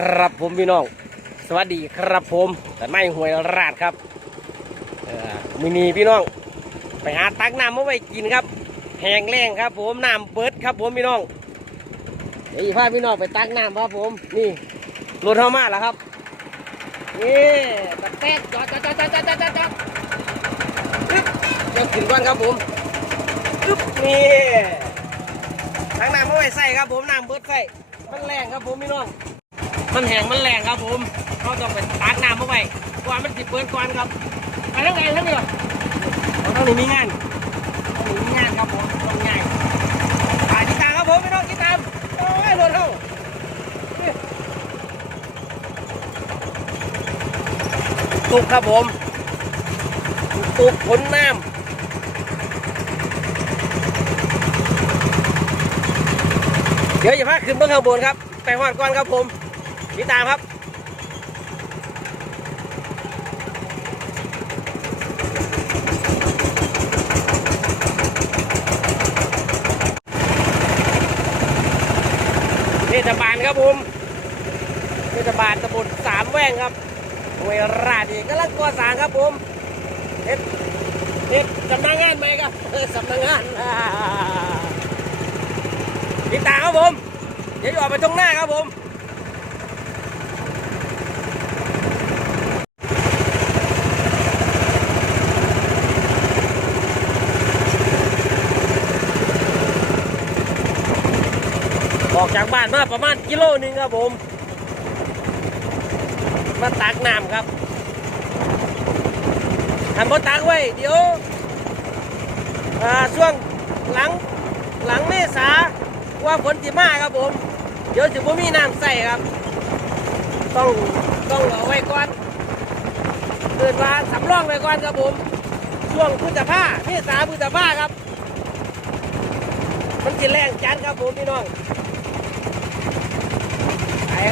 ครับผมพี่น้อง สวัสดีครับผมแต่ไม่หวยราดครับมินีพี่น้อง ไปหาตักน้ำมาไว้กินครับแห้งแรงครับ ผมน้ำเบิดครับ ผมพี่น้องเดี๋ยวพาพี่น้องไปตักน้ำครับผมนี่รถเท่ามาแล้วครับนี่ตะแตกจอดจอดจอดจอดจอดจอดจอดเดี๋ยวขึ้นก่อนครับผมปึ๊บนี่ตักจ้ำมาไจ้ใส่ครับ ผมน้ำเบิดใส่มันแรงครับผมพี่น้อง มันแห้งมันแรงครับผมเขาต้องไปตักน้ำมาไว้ก่อนมันสิดเปิดก่อนครับไปทั้งไงทั้งนี้วะเอาทั้งนี้มีงานทั้งนี้มีงานครับผมต้องง่ายอ่ากีตาครับผมไม่ต้องกีตาร์โอ้ยรถเข้าตุกครับผมตุกขนน้ำเดี๋ยวอย่าพลาดขึ้นเบื้องข้างบนครับ ไปหอดก่อนครับผม กีตาร์ครับเทศบาลครับผมเทศบาลตำบลสามแว่งครับหวยราชนี่กำลังก่อสร้างครับผมเฮ็ดเฮ็ดสำนักงานไหมครับสำนักงานอ่ติดตามครับผม เดี๋ยวออกไปตรงหน้าครับผม ออกจากบ้านมาประมาณ กิโลหนึงครับผม มาตักน้ำครับทำบ่ตักไว้ เดี๋ยวช่วงหลังหลังเมษาว่าฝนจะมาครับผม เดี๋ยวจะบ่มีน้ำใส่ครับ ต้องต้องเอาไว้ก่อนเกิดว่าสำรองไว้ก่อนครับผม ช่วงพฤษภาเมษาพฤษภาครับ มันกินแรงจัดครับผมพี่น้อง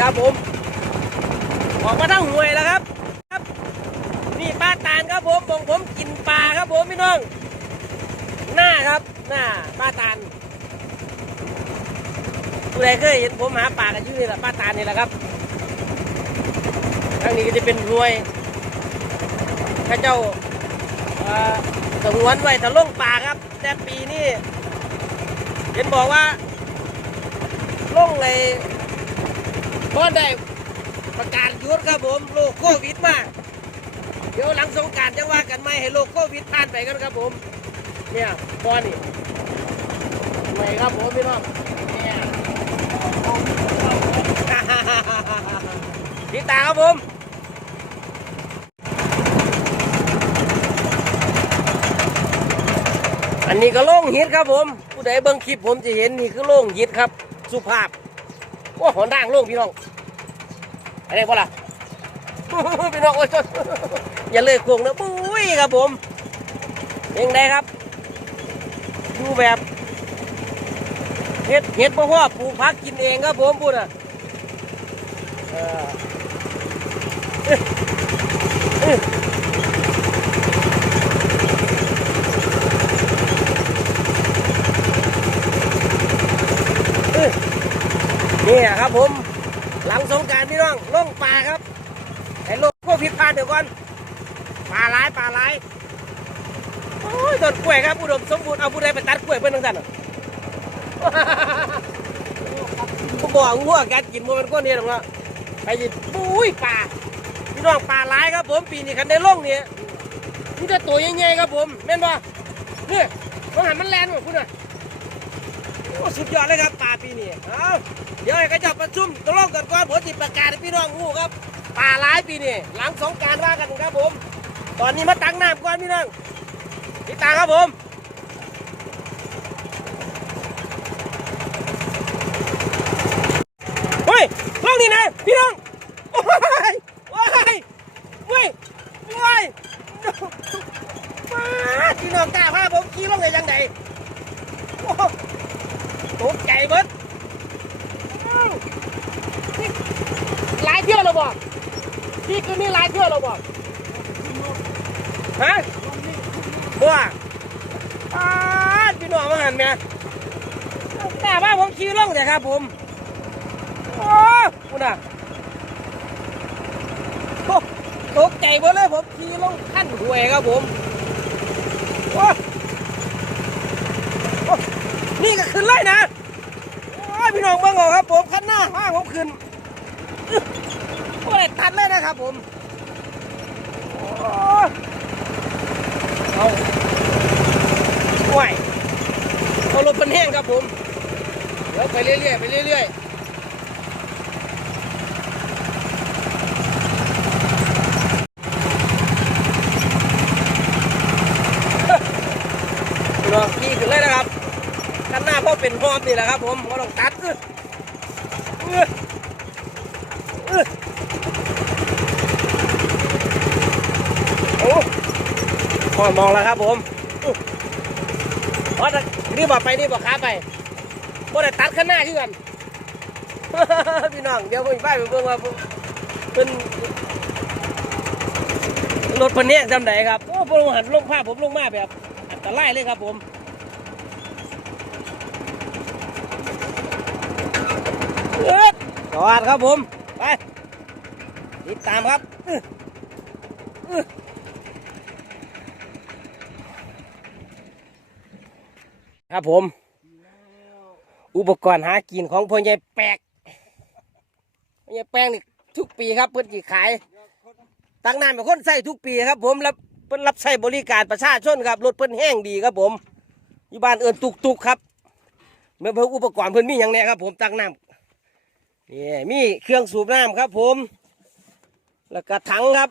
ครับผม ออกมาทั้งห่วยแล้วครับ ครับ นี่ปลาตาลครับผมผมผมกินปลาครับผมพี่น้อง หน้าครับ หน้าปลาตาลผู้ใดเคยเห็นผมหาปลากันอยู่นี่แหละปลาตาลนี่แหละครับทางนี้ก็จะเป็นรวยข้าเจ้าสงวนไว้ถ้าลงปลาครับ แต่ปีนี้เห็นบอกว่าล่งเลย พอได้ประกาศยุดครับผมโรคโควิดมาเดี๋ยวหลังสงการจะว่ากันไหมให้โรคโควิดผ่านไปกันครับผม เนี่ยพอนี่ไม่ครับผมพี่น้องเนี่ยพี่ตาครับผมอันนี้ก็โล่งฮิตครับผม ผู้ใดเบิ่งคลิปผมจะเห็นนี่คือโล่งฮิตครับ สุภาพ โอ้หอนด่างโล่งพี่น้อง อะไรบ่ล่ะพี่น้องโอ้ยอย่าเลยโกงนะปุ้ยครับผมยังไงครับอยู่แบบเฮ็ดเฮ็ดพ่อพ่อปลูกพักกินเองครับผมพูดอะเออเอ้ยเอ้ยเอ้ยนี่อะครับผม หลังสงการพี่น้องล่องปลาครับไอ้โลกพวกผิดพลาดเดี๋ยวก่อนปลาหลายปลาหลายโอ้ยต้นกล้วยครับอุดมสมบูรณ์เอาผู้ใดไปตัดกล้วยเพื่อนทั้งนั้นน่ะผมบอกงัวกัดกินมันเป็นก้อนนี้หรอกนะไปยิปุ้ยปลาพี่น้องปลาหลายครับผมปีนี้คันได้ล่องเนี่ยนี่จะตัวใหญ่ๆครับผมแม่นบ่เนี่ยมันหันมันแลนหมดคุณน่ะ สุดยอดเลยครับปลาปีนี้เอาเดี๋ยวให้เขาจะประชุมตกลงกันก่อนผมจะประกาศให้พี่น้องรู้ครับปลาหลายปีนี้หลังสงการว่ากันครับผม ตอนนี้มาตั้งน้ำก่อนพี่น้องติดตาครับผมเฮ้ยลงนี่นะพี่น้องโอ้ยโอ้ยเว้ยโอ้ยมาพี่น้องกล้าพาผมขี่ลงได้ยังไงโอ้ ตกใจเบิดหลายเที่ยวเราบอกพี่คืนนี้หลายเที่ยวเราบอกฮะบัวป้าดพี่น้องมาหันเมียแต่ว่าผมขี่ล่องแต่ครับผมโอ้คุณอะตกใจหมดเลยผมขี่ล่องขั้นหวยครับผมโอ้ นี่ก็ขึ้นเลยนะโอ้ยพี่น้องเบิ่งเอาครับผมขั้นหน้าห้างผมขึ้นอะโอ้ยตัดเลยนะครับผมเอาห่วยเอารถเป็นแห้งครับผม เดี๋ยวไปเรื่อยๆไปเรื่อยๆพี่น้องขี่ขึ้นเลยนะครับ ข้างหน้าพ่อเป็นหอบนี่แหละครับ ผมก็ต้องตัดอื้ออื้ออื้อโอ้พอมองแล้วครับผมอื้อพอจะรีบบอกไปรีบบอกขาไปพอได้ตัดข้างหน้าขึ้นกันพี่น้องเดี๋ยวผมไปไปเบิ่งว่าเป็นรถพันนี้จำไหนครับ โอ้ผมหันลงภาพผมลงมาแบบอันตรายเลยครับผมเอิ้นจอดครับผม ไป ติดตามครับครับผม อุปกรณ์หากินของพ่อใหญ่แปลกพ่อใหญ่แปลงนี่ทุกปีครับเพิ่นกี่ขายตั้งนานเป็นคนใส่ทุกปีครับผมรับเพิ่นรับใช้บริการประชาชนครับรถเพิ่นแห้งดีครับผมอยู่บ้านเอินตุกตุกครับเมื่อเพิ่นอุปกรณ์เพิ่นมีอย่างแน่ครับผมตั้งน้ำ นี่มีเครื่องสูบน้ำครับผม แล้วก็ถังครับ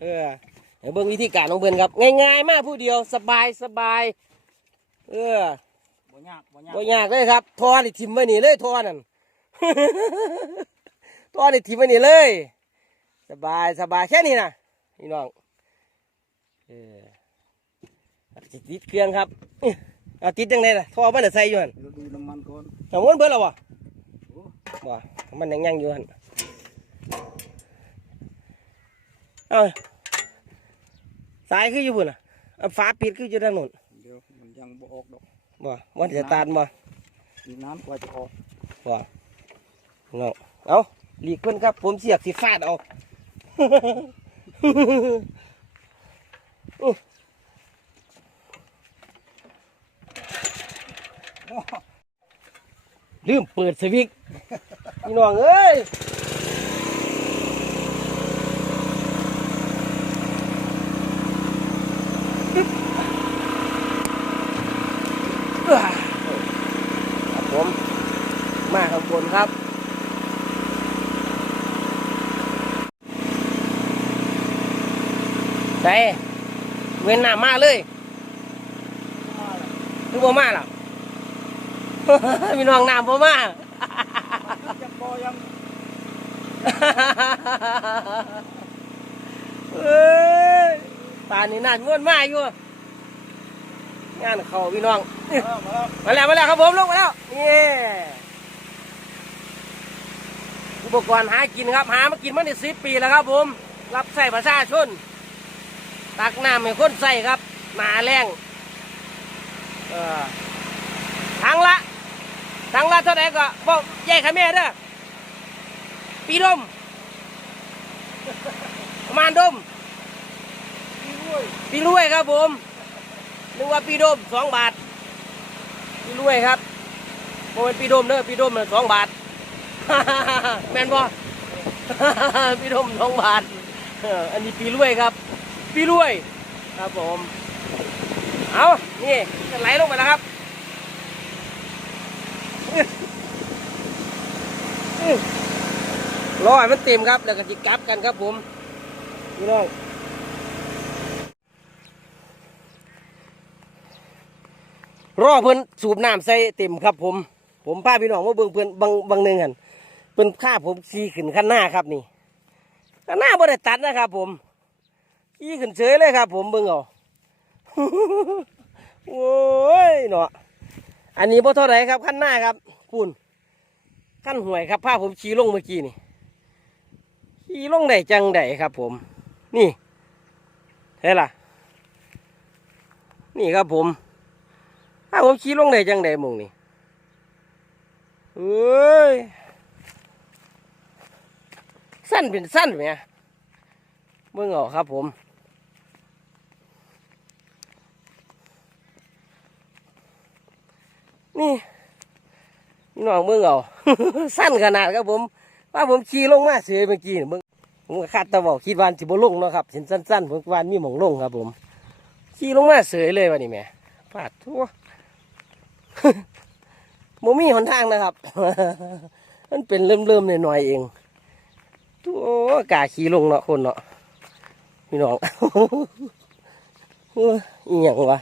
เออเดี๋ยวเบิ่งวิธีการของเพิ่นครับ ง่ายๆ มากผู้เดียวสบายสบาย เออบ่ยากบ่ยากบ่ยากเลยครับทอนี่ทิมไว้นี่เลยทอนั่นทอนี่ทิมไว้นี่เลย สบายสบายแค่นี้นะพี่น้องเออติดติดเครื่องครับอื้อเอาติดยังไงล่ะทอมันจะใส่อยู่หันเดี๋ยวดูน้ำมันก่อนสมมติเบิดแล้วบ่ บ่มันยังยังอยู่หันเอาสายคืออยู่บุ่นอะเอาฟ้าปิดคืออยู่ด้านโน้นเดี๋ยวมันยังบ่ออกดอกบ่มันจะตานบ่มีน้ำกว่าจะออกว่าน้องเอาหลีกเพิ่นครับ ผมเสียกสิฟาดเอา ลืมเปิดสวิกพี่น้องเอ้ยอึ๊บครับผม มาข้างบนครับใส่เว้นหน้ามาเลยคือบ่มาหรอ พี่น้องน้ำบ่มาจะบ่ยังเอ้ยป่านนี้น่าง่วนมากอยู่ งานเขาพี่น้องมาแล้วมาแล้วมาแล้วมาแล้วครับผมลงมาแล้วนี่อุปกรณ์หากินครับ หามากินมาได้สิบปีแล้วครับผม รับใส่ประชาชน ตักน้ำให้คนใส่ครับหนาแรงเออทั้งละ ทั้งละเท่าไหร่ก็บอกแย่ขแม่เด้อปีดมประมาณดมพี่ด้วยปีรวยครับผมนึกว่าปีดมสองบาทปีรวยครับโมเป็นปีดมเด้อปีดมน่ะสองบาทแมนบ่ปีดมสองบาทเอออันนี้ปีรวยครับ ปีรวยครับผมเอานี่จะไหลลงไปแล้วครับ อื้ออื้อ รอให้มันเต็มครับแล้วก็จิกลับกันครับผมพี่น้องรอเพิ่นสูบน้ำใส่เต็มครับผม ผมพาพี่น้องมาเบิ่งเพิ่นบางบางหนึ่งกันเพิ่นข้าผมขี่ขึ้นข้างหน้าครับนี่ข้างหน้าบ่ได้ตัดนะครับ ผมขี่ขึ้นเฉยเลยครับ ผมเบิ่งเอาโอ้ยเนาะอันนี้บ่เท่าไหรครับขั้นหน้าครับปุ่น ขั้นห่วยครับพาผมขี่ลงเมื่อกี้นี่ขี่ลงได้จังไดครับ ผม นี่เห็นล่ะ นี่ครับผมถ้าผมขี่ลงได้จังไดหมงนี่เอ้ยสั้นเป็นสั้นไหมเบิ่งเอครับผมนี่ น้องเบิ่งเอาสั้นขนาดครับผมว่าผมขี่ลงมาเสียเมื่อกี้นี่เบิ่งผมคาดตะบอกคิดวันสิบลงเนาะครับเห็นสั้นๆผมวันมีหมองลงครับ ผมขี่ลงมาเสยเลยวันนี้แม่พาดทั่วโมมีหนทางนะครับ มันเป็นเริ่มๆหน่อยๆเองตัวกาขี่ลงเนาะคนเนาะพี่น้องเอ้ยอีหยังวะ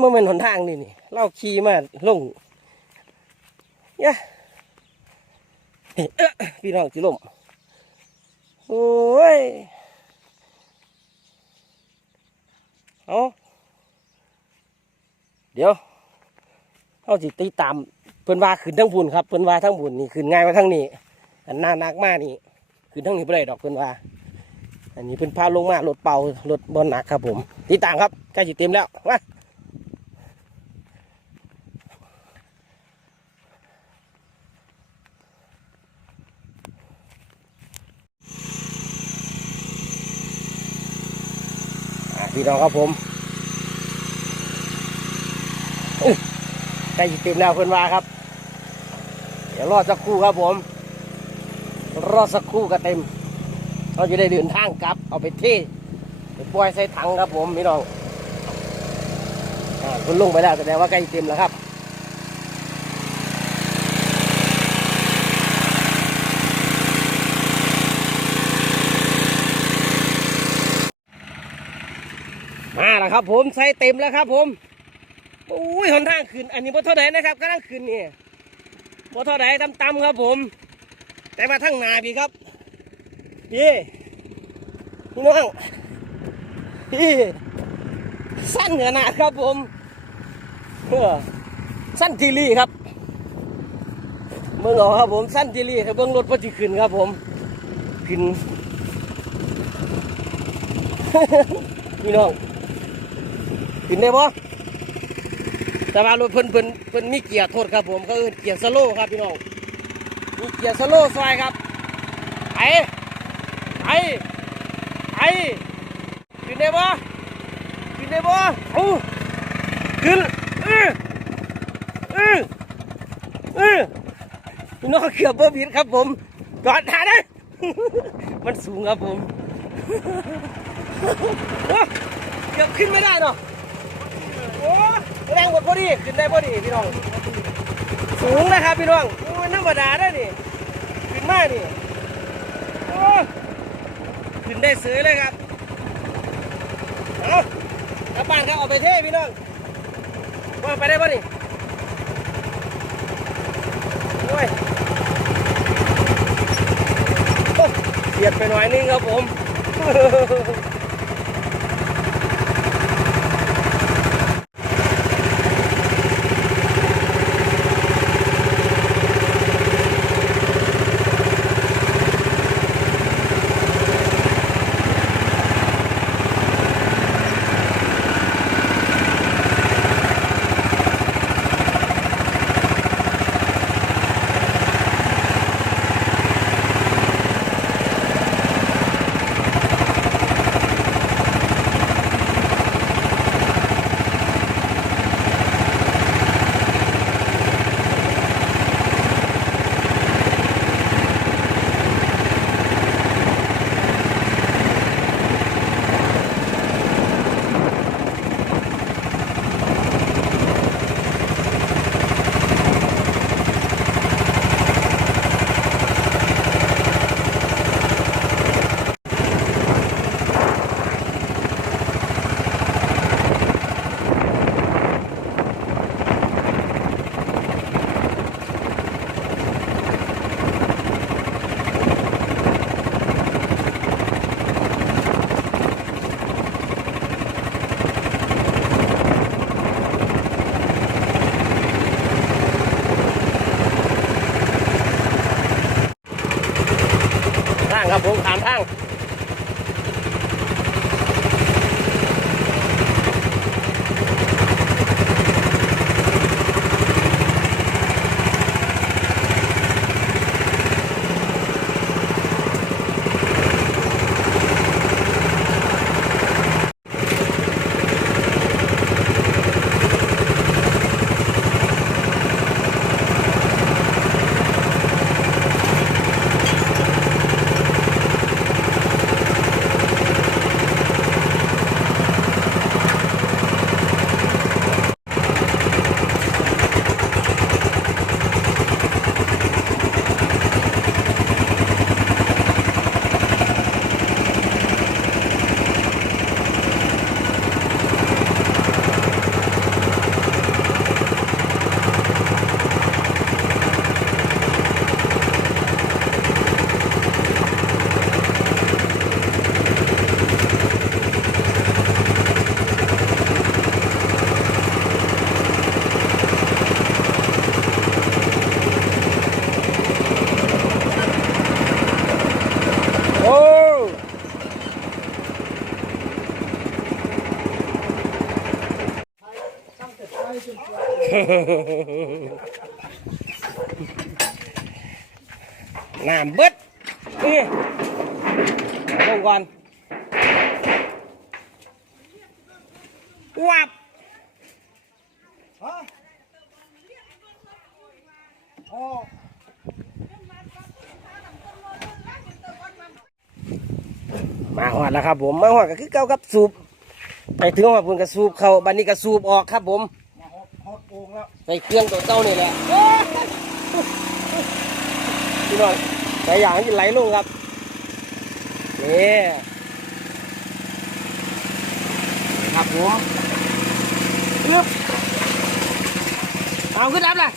มันเป็นหนทางนี่นี่ เราขี่มาลง เนี่ยพี่น้องจิลมโอ้ยเอาเดี๋ยวเอาสิตีตามเพิ่นว่าขึ้นทั้งบุญครับเพิ่นว่าทั้งบุญนี่ขึ้นง่ายกว่าทั้งนี้ อันน้านักมากนี่ขึ้นทั้งนี้ไม่ได้ดอกเพิ่นว่า อันนี้เพิ่นพาลงมารถเป่ารถบอลหนักครับผมตีตามครับใกล้จะเต็มแล้วมา น้องครับผมอุ๊ยใกล้จะเต็มแล้วเพื่อนว่าครับ เดี๋ยวรอสักครู่ครับผม รอสักครู่ก็เต็ม เราจะได้เดินทางกลับ เอาไปที่ไปปล่อยใส่ถังครับผมพี่น้องอคุณลุงไปแล้วแสดงว่าใกล้เต็มแล้วครับ แล้วครับ ผมใส่เต็มแล้วครับ ผมโอ้ยหนทางขึ้น อันนี้บ่เท่าไหนะครับกำลังขึ้นนี่บ่เท่าไหต่ำๆครับ ผม แต่มาทั้งนาพี่ครับพี่พี่น้องพี่สั้นขนาครับผมสั้นทีรีครับเมืองออกครับผมสั้นทีรีครับเบื้องรถพอดีขึ้นครับ ผมขึ้นพี่น้อง ขึ้นได้ปะแต่ว่ารถเพิ่นเพิ่นเพิ่นมีเกียร์โทษครับผมก็คือเกียร์สโลว์ครับพี่น้องมีเกียร์สโลว์ซอยครับไปไปไปขึ้นได้ปะขึ้นได้ปะโอ้ขึ้นเออเออเออพี่น้องเกือบบ่ผิดครับผมจอดท่านะมันสูงครับผมเกือบขึ้นไม่ได้เนาะ โอ้แรงหมดพอดีขึ้นได้พอดีพี่น้อง สูงนะครับพี่น้องโอ้ยธรรมดาได้นี่ขึ้นมากนี่โอ้ขึ้นได้เสยเลยครับเอากลับบ้านครับเอาไปเท่พี่น้องว่าไปได้ปะนี่โอ้ยโอ้เสียดไปหน่อยนึงครับผม น้ำเบิดนี่ลงก่อนวับฮะอ๋อมาหอดแล้วครับผม มาหอดก็คือเก่ากับสูบไปถึงหอดพุ่นก็สูบเขาบันนี้ก็สูบออกครับผม โอ่งแล้วใส่เครื่องตัวเก่านี่แหละพี่น้องใส่อย่างที่ไหลลงครับนี่ครับผมยึบเอาขึ้นรับเลย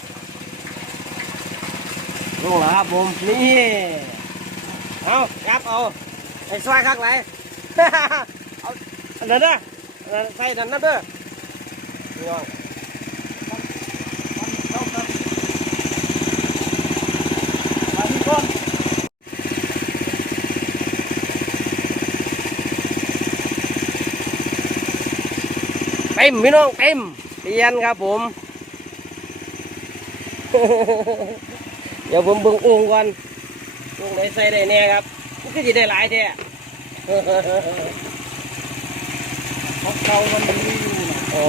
ลงแล้วครับผมนี่เอาครับเอาไอ้ซอยข้างไหนเอาอันนั้นเด้ออันนั้นใส่อันนั้นเด้อพี่น้อง มันเข้ากันมาที่ก้อน เต็ มพี่น้องเต็มเตียนครับผม เดี๋ยวผมเบิ่งโอ่งก่อนโอ่งไหนใส่ได้แน่ครับมันก็จะได้หลายแท้ของเก่ามันมีอยู่นะอ๋อ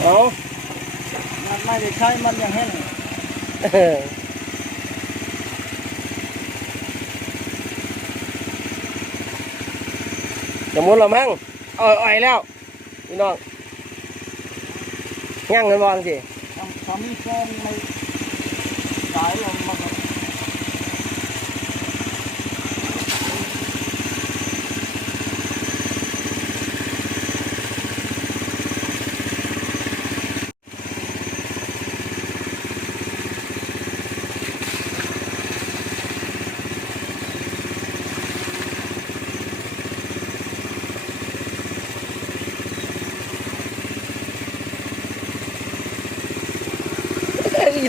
เอามันไม่ได้ใช้มันยังแห้ง จะมุนและมั้งอ่อยอ่อยแล้วพี่น้องย่างเงินวางสิทำทำมีฟองในสายลงม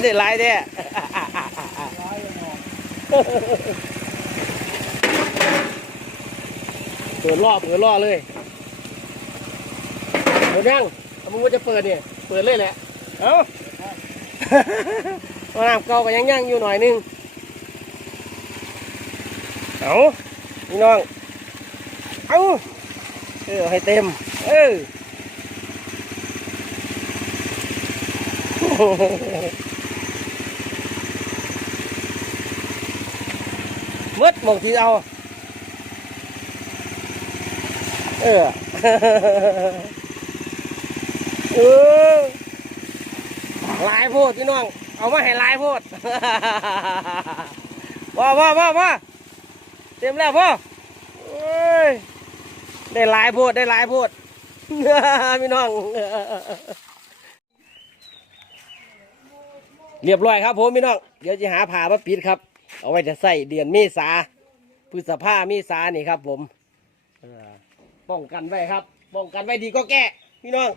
ได้หลายแท้ร้ายเลยเนาะเปิดรอบเปิดรอบเลยเปิดยังเอามึงว่าจะเปิดเนี่ย เปิดเลยแหละ เอ้าเอาน้ำเก่าก็ยังย่างอยู่หน่อยนึง เอาพี่น้อง เอาเออให้เต็ม เออ มืดหมองที่เอา เออ เออลายโพดพี่น้อง เอามาให้ลายโพดว้าว้าว้าว้าเต็มแล้วพ่อเอ้ยได้ลายโพดได้ลายโพดพี่น้อง เรียบร้อยครับผมพี่น้อง เดี๋ยวจะหาผ้ามาปิดครับ เอาไว้จะใส่เดือนเมษาพฤษภาเมษานี่ครับผมป้องกันไว้ครับ ป้องกันไว้ดีก็แก้พี่น้อง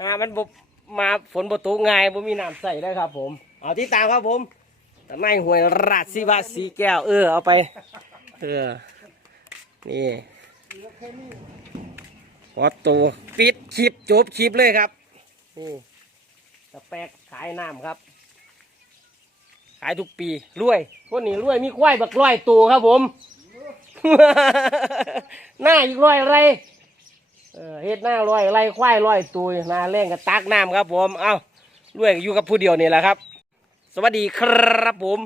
หามันบมาฝนบตกง่ายบ่มีน้ำใส่ได้ครับ ผม เอาที่ตามครับผมแต่ไม่ห่วยราชสีวาสีแก้ว เออเอาไป เออ นี่พอตัวปิดคลิปจบคลิปเลยครับ นี่สแปกขายน้ำครับ ขายทุกปีรวยคนนี้รวยมีควายบักร้อยตัวครับผม หน้าอีกร้อยอะไรเออเฮ็ดหน้าร้อยไรควายร้อยตัวน้าแรงกับตักน้ำครับผม เอ้ารวยอยู่กับผู้เดียวนี่แหละครับ สวัสดีครับผม